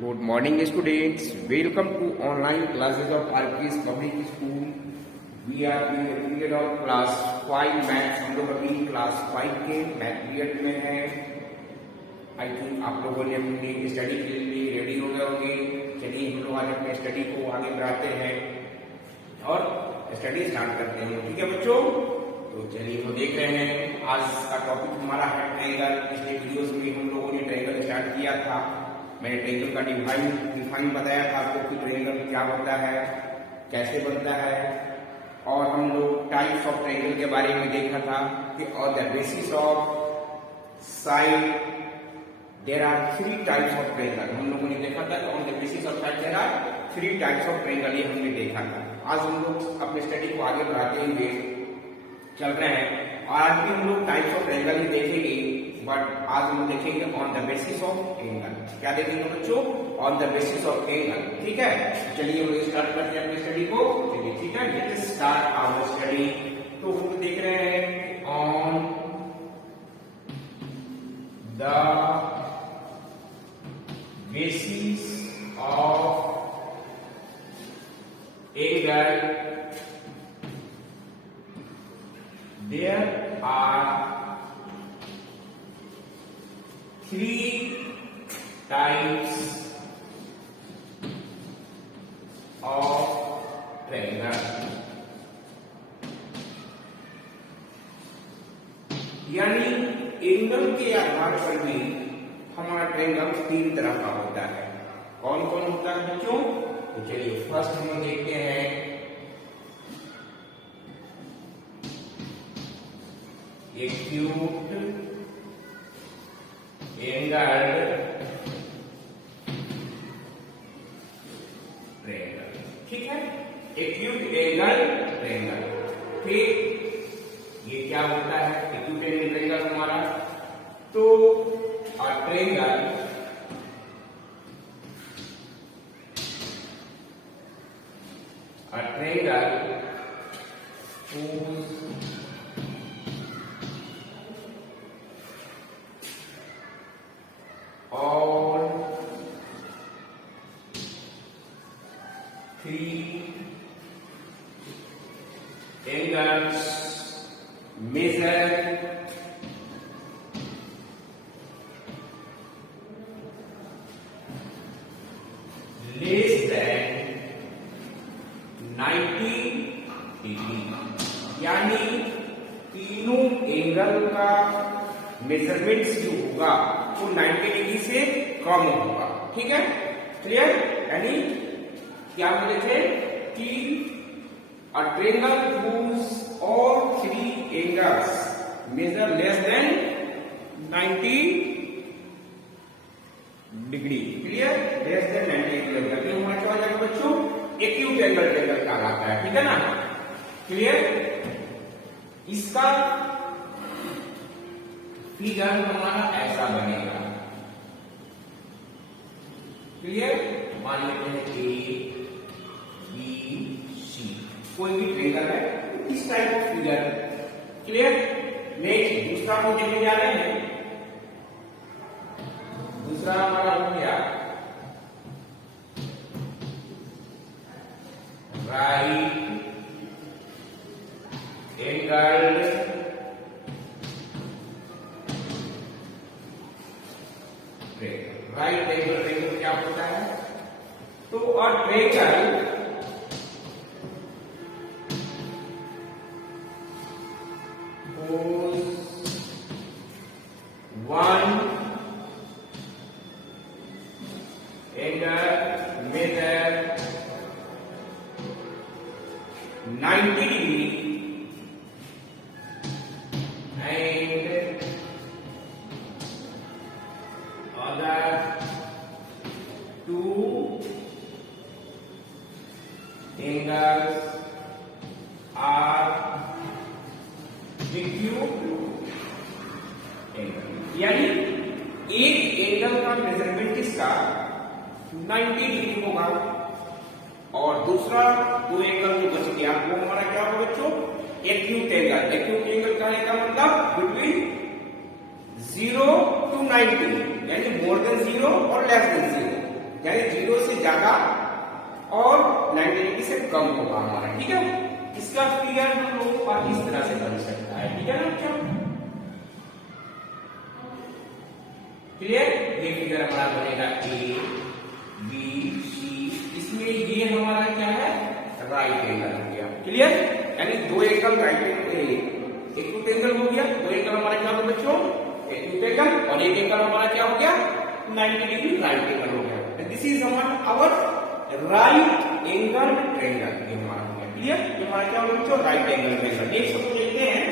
Good morning, students. Welcome to online classes of RPS Public School. We are in the period of class 5 maths. हम लोग अभी class 5 के math period में है. I think आप लोगों ने अपनी स्टडी के लिए रेडी हो गए होंगे. चलिए हम लोग आज अपने स्टडी को आगे बढ़ाते हैं और स्टडी स्टार्ट करते हैं. ठीक है बच्चों, तो चलिए तो देख रहे हैं आज का टॉपिक हमारा है ट्रायंगल. पिछले वीडियोस में हम लोगों ने ट्रायंगल स्टार्ट किया था. मैंने ट्रायंगल का डिफाइन बताया था आपको कि ट्रायंगल क्या होता है, कैसे बनता है, और हम लोग टाइप्स ऑफ ट्रायंगल के बारे में देखा था कि on the basis of side there are 3 types of triangle. हम लोगों ने देखा था कि on the basis of side there are 3 types of triangle, ये हमने देखा था. आज हम लोग अपने स्टडी को आगे बढ़ाते हुए चल रहे हैं. आज भी हम लोग टाइप्स ऑफ ट्रायंगल ही देखेंगे, बट आज हम देखेंगे on the basis of angle. क्या देखेंगे बच्चों? On the basis of angle. ठीक है, चलिए हम स्टार्ट करते हैं अपनी स्टडी को. चलिए ठीक है, लेट्स स्टार्ट आवर स्टडी. तो हम देख रहे हैं on the basis of angle there are 3 types of triangle. यानी एंगल के आधार पर भी हमारा ट्रायंगल 3 तरह का होता है. कौन कौन होता है बच्चों? तो चलिए फर्स्ट हम देखते हैं एक्यूट एंगल ट्रायंगल. ठीक है, एक्यूट एंगल ट्रायंगल. फिर ये क्या होता है एक्यूट एंगल ट्रायंगल हमारा? तो triangle all 3 angles measure less than 90 degree. यानी तीनों एंगल का मेजरमेंट्स जो होगा वो 90 डिग्री से कम होगा. ठीक है, क्लियर? यानी क्या बोले थे कि a triangle whose all 3 angles measure less than 90 degree. Clear? Less than 90 degree का हमारा क्या हो जाएगा बच्चों? एक्यूट एंगल ट्रायंगल कहलाता है. ठीक है ना? क्लियर? इसका फिगर हमारा ऐसा बनेगा. क्लियर? मान लेते हैं ए बी सी, कोई भी ट्रायंगल है इस type of figure. Clear? Next दूसरा हम देखने जा रहे हैं. दूसरा हमारा हो गया right angle right angle triangle क्या होता है? तो triangle one angle measure 90 degree and other 2 angles are acute angle. यानी एक एंगल का मेजरमेंट इसका 90 डिग्री होगा और दूसरा 2 एंगल जो बच गया वो हमारा क्या होगा बच्चों? Acute angle. एक्यूट एंगल कहने का मतलब बिटवीन 0 to 90 यानी मोर देन 0 और लेस देन 0, यानी ज्यादा और 90 डिग्री से कम होगा हमारा, ठीक है। इसका फिगर हम लोग इस तरह से बन सकता है, ठीक है ना बच्चों, क्लियर। ये फिगर हमारा बनेगा ए बी सी, इसमें ये हमारा क्या है, राइट एंगल हो गया, क्लियर। यानी दो angle right angle, acute angle हो गया, दो एंगल हमारा क्या हो बच्चों, एक्यूट एंगल, और एक एंगल हमारा क्या हो गया, 90 डिग्री राइट एंगल हो गया। This is our right angle triangle, ये हमारा हो गया, क्लियर। ये हमारा क्या होगा बच्चों, राइट एंगल ट्रायंगल। नेक्स्ट हम देखते हैं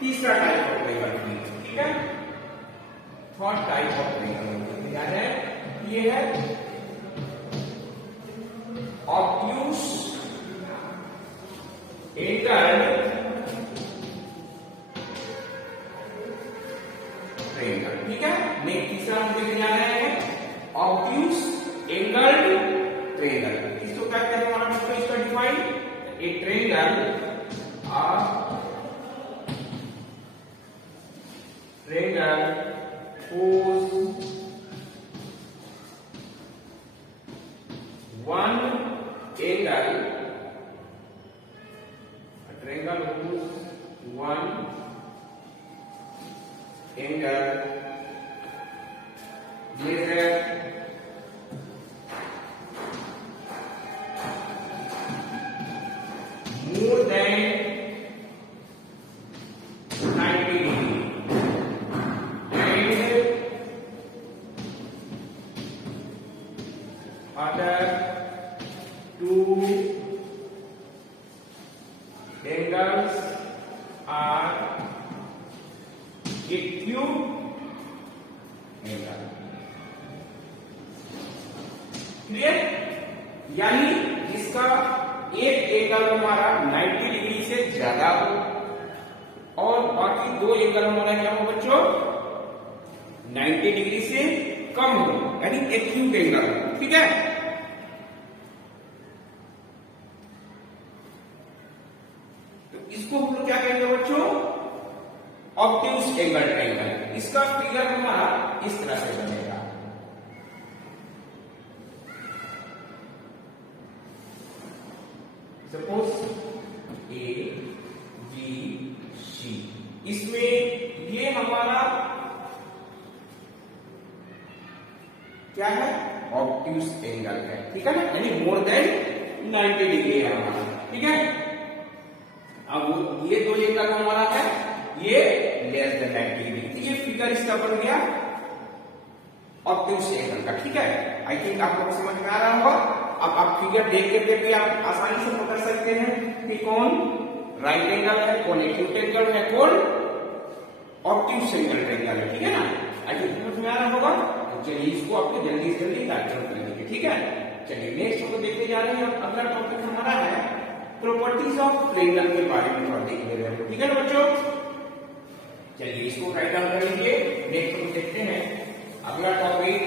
तीसरा टाइप ऑफ ट्रायंगल, ठीक है। थर्ड टाइप ऑफ ट्रायंगल क्या है, ये है ऑब्ट्यूज एंगल ट्रायंगल, ठीक है। नेक्स्ट तीसरा हम देखने जा रहे हैं ऑब्ट्यूज एंगल ट्रायंगल। इसको क्या कहते हैं हमारा बच्चों, इसका define, A triangle whose one angle, a triangle whose one angle measure more than 90 degree and other two angles are acute angle, clear. यानी इसका एक एंगल हमारा 90 डिग्री से ज्यादा हो और बाकी दो एंगल हमारा क्या हो बच्चों, 90 डिग्री से कम हो, यानी एक्यूट एंगल, ठीक है। तो इसको हम लोग क्या कहेंगे बच्चों, ऑब्ट्यूज एंगल ट्रायंगल। इसका फिगर हमारा इस तरह से बनेगा, सपोज ए बी सी, इसमें ये हमारा क्या है, ऑब्ट्यूज एंगल है, ठीक है ना, यानी मोर देन 90 डिग्री है हमारा, ठीक है। अब ये दो एंगल हमारा है, ये लेस देन 90 डिग्री, ये फिगर इसका बन गया ऑब्ट्यूज एंगल का, ठीक है। आई थिंक आप लोग समझ में आ रहा होगा। अब आप फिगर देख के भी आप आसानी से पकड़ सकते हैं कि कौन राइट एंगल है, कौन एक्यूट एंगल है, कौन ऑब्ट्यूज एंगल ट्रायंगल है, ठीक है ना। आई थिंक समझ में आ रहा होगा। चलिए इसको आपको जल्दी से जल्दी कैलकुलेट कर लीजिए, ठीक है। चलिए नेक्स्ट हम देखते जा रहे हैं, अगला टॉपिक हमारा है प्रॉपर्टीज ऑफ ट्रायंगल के बारे में थोड़ा देख ले रहे हैं, ठीक है ना बच्चों। चलिए इसको राइट डाउन कर लीजिए। नेक्स्ट हम देखते हैं अगला टॉपिक,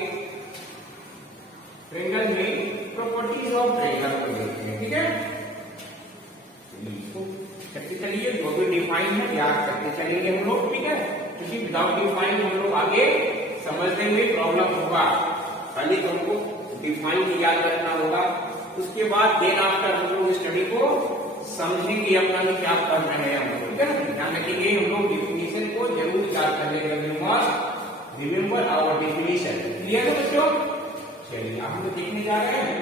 ट्रायंगल में प्रॉपर्टीज ऑफ ट्रायंगल को देखते हैं, ठीक है। इसको करते चलिए, जो भी डिफाइन है याद करते चलेंगे हम लोग, ठीक है, क्योंकि विदाउट डिफाइन हम लोग आगे समझने में प्रॉब्लम होगा। पहले तो हमको डिफाइन याद रखना होगा, उसके बाद देन आफ्टर हम लोग स्टडी को समझेंगे अपना में क्या करना है हम लोग, ठीक है ना। ध्यान रखिए हम लोग डिफिनेशन को जरूर याद करने के लिए must remember our definition, clear है बच्चों। चलिए हम लोग देखने जा रहे हैं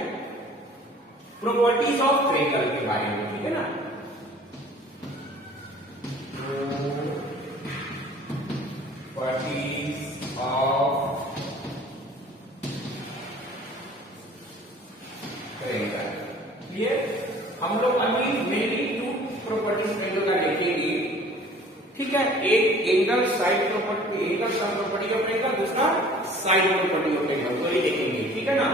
प्रॉपर्टीज ऑफ ट्रायंगल के बारे में, ठीक है ना। Properties of triangle, clear. हम लोग अभी मेनली टू प्रॉपर्टीज ट्रायंगल का देखेंगे, ठीक है। एक angle side property, angle sum property of triangle, दूसरा साइड प्रॉपर्टी ऑफ ट्रायंगल, तो ये देखेंगे, ठीक है ना।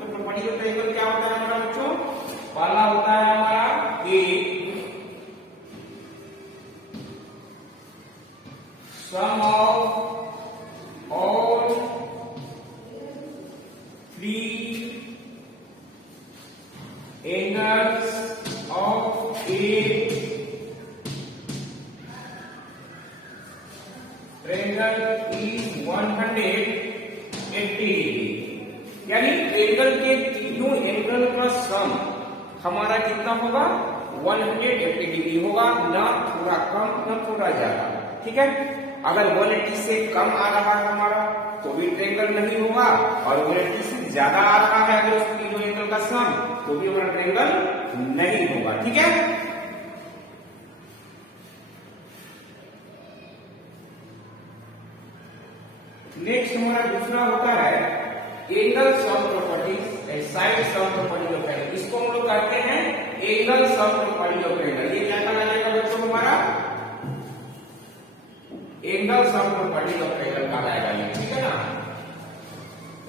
तो प्रॉपर्टी ऑफ ट्रायंगल क्या होता है हमारा बच्चों, पहला होता है हमारा a sum of all three angles of a triangle is 180 degree, यानी ट्रायंगल के तीनों एंगल का सम हमारा कितना होगा 180 डिग्री होगा, ना थोड़ा कम ना थोड़ा ज्यादा। ठीक है, अगर 180 से कम आ रहा है हमारा तो भी ट्रायंगल नहीं होगा, और 180 से ज्यादा आ रहा है अगर उस तीनों एंगल का सम तो भी हमारा ट्रायंगल नहीं होगा। ठीक है, नेक्स्ट हमारा दूसरा होता है angle sum properties, side sum property of angle. इसको हम लोग कहते हैं angle sum property of angle. ये क्या कहा जाएगा बच्चों हमारा angle sum property of angle कहा जाएगा ये। ठीक है ना,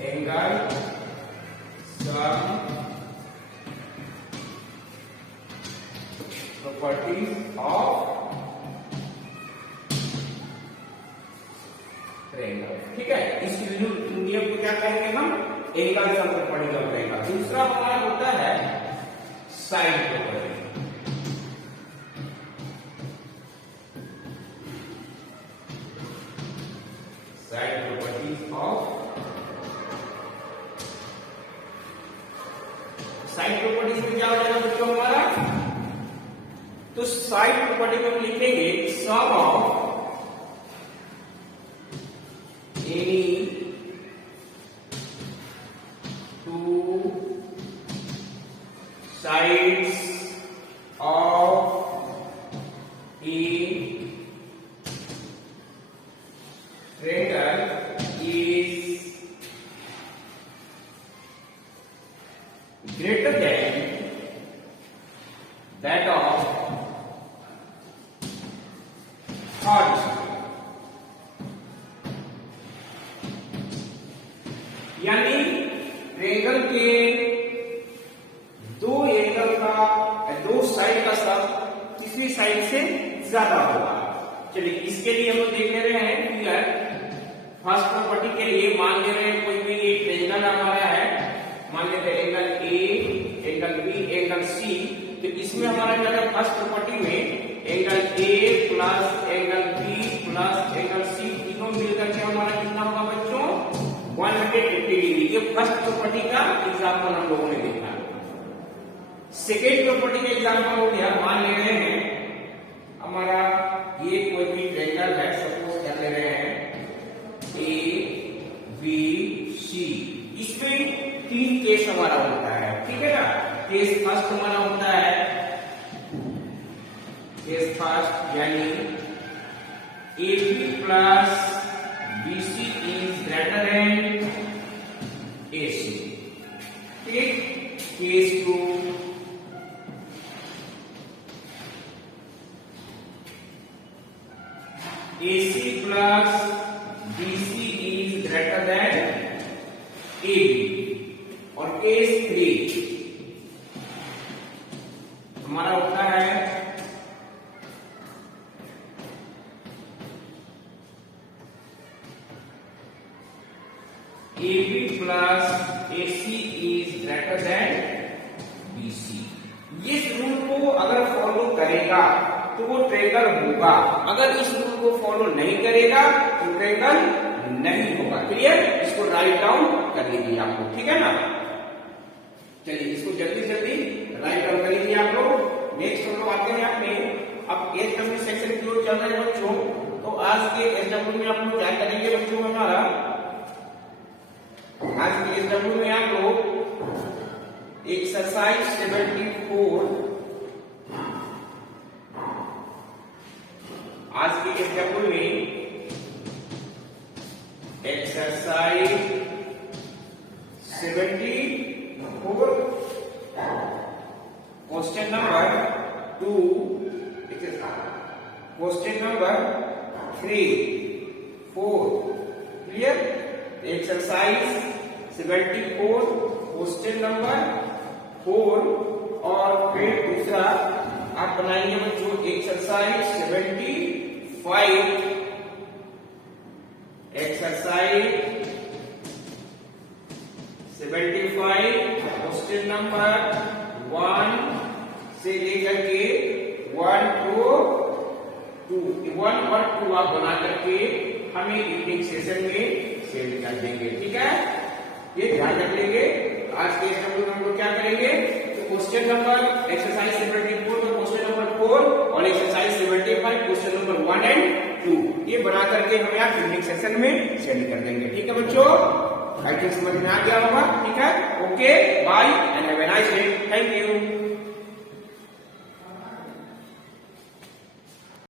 angle sum properties of triangle. ठीक है, इस नियम को क्या कहेंगे हम angle sum property of triangle. दूसरा हमारा होता है side property. Side properties of, side properties में क्या हो जाएगा बच्चों हमारा, तो साइड प्रॉपर्टी में हम लिखेंगे सम of any two sides of a triangle is greater than that of third side। यानी ट्रायंगल के दो एंगल का, दो साइड का सम तीसरी साइड से ज्यादा होगा। चलिए इसके लिए हम देख ले रहे हैं फिगर। फर्स्ट प्रॉपर्टी के लिए मान ले रहे हैं कोई भी एक ट्रायंगल हमारा है, मान लेते हैं angle A, angle B, angle C. तो इसमें हमारा क्या है फर्स्ट प्रॉपर्टी में angle A plus angle B plus angle C तीनों मिलकर के हमारा कितना होगा बच्चों 180 डिग्री। ये फर्स्ट प्रॉपर्टी का एग्जांपल हम लोगों ने देखा। सेकेंड प्रॉपर्टी का एग्जांपल हो गया, मान ले रहे हैं हमारा ये कोई भी ट्रायंगल है, सपोज कर ले रहे हैं ए बी सी। इसमें तीन केस हमारा होता है। ठीक है ना, केस फर्स्ट हमारा होता है केस फर्स्ट, यानी A B plus BC is greater than AC। ठीक, case two AC plus BC is greater than AB। और केस थ्री हमारा होता है AB plus AC is greater than BC। इस रूल को अगर फॉलो करेगा तो वो ट्रायंगल होगा, अगर इस रूल को फॉलो नहीं करेगा तो ट्रायंगल नहीं होगा। क्लियर, इसको राइट डाउन कर लीजिए आप लोग। ठीक है ना, चलिए इसको जल्दी जल्दी राइट डाउन कर लीजिए आप लोग। नेक्स्ट हम लोग आते हैं अपने अब एसडब्ल्यू सेक्शन की ओर चल रहे हैं बच्चों। तो आज के एसडब्ल्यू में आप लोग क्या करेंगे बच्चों, हमारा आज के एसडब्ल्यू में आप लोग एक्सरसाइज 74, आज के एसडब्ल्यू में exercise 74 question number 2, question number 3, 4। Clear, exercise 74 question number 4 और फिर दूसरा आप बनाइए बच्चों एक्सरसाइज 75, एक्सरसाइज 75 क्वेश्चन नंबर 1 से लेकर के 1 और 2 आप बना करके हमें इवनिंग सेशन में सेंड कर देंगे। ठीक है, ये ध्यान रख लेंगे। आज के इस हम लोग क्या करेंगे, क्वेश्चन नंबर एक्सरसाइज 74 का क्वेश्चन नंबर 4 और एक्सरसाइज 75 क्वेश्चन नंबर 1 एंड 2 ये बना करके हम यहाँ फीडबैक सेक्शन में सेंड कर देंगे। ठीक है बच्चों, आई थिंक समझ में आ गया होगा। ठीक है, okay bye and have a nice day, thank you.